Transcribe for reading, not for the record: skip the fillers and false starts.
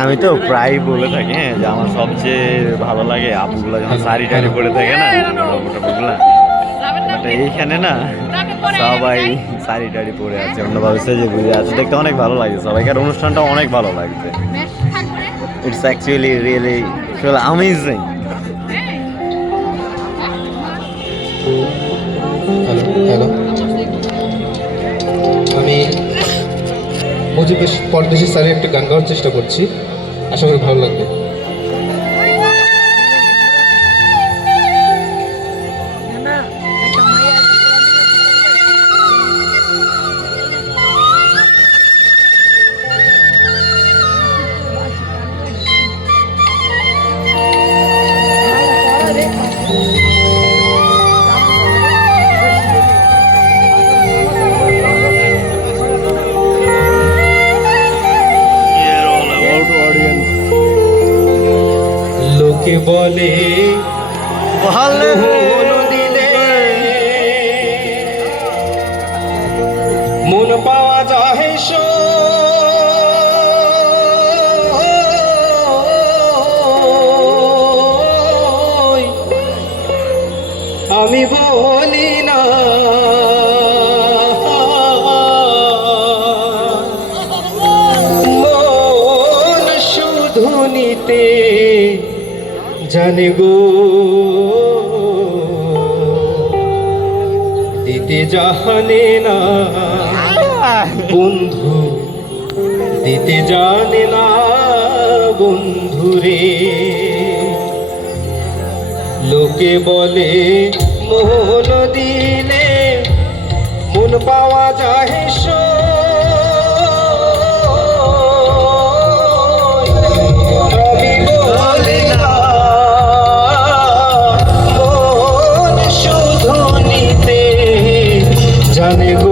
আমি তো প্রায় বলে থাকি হ্যাঁ যে আমার সবচেয়ে ভালো লাগে আপুগুলো যখন শাড়ি টাড়ি পরে থাকে না মোটামুটিগুলা, বাট এইখানে না সবাই শাড়ি টাড়ি পরে আছে, অন্যভাবে সেজে বুঝে আছে, দেখতে অনেক ভালো লাগে, সবাইকার অনুষ্ঠানটা অনেক ভালো লাগছে। It's actually really feel amazing. Hello hello, আমি মুজিবের পরদেশি স্যারের একটা গান গাওয়ার চেষ্টা করছি, আশা করি ভালো লাগবে। লোকে বলে ভালো দিলে মন পাওয়া যায় আমি বলি না মন শুধু নিতে জানে গো, দিতে জানে না বন্ধু, দিতে জানে না বন্ধুরে। লোকে বলে মন দিলে মন পাওয়া যায় আমি বলি না মন শুধু নিতে জানে গো,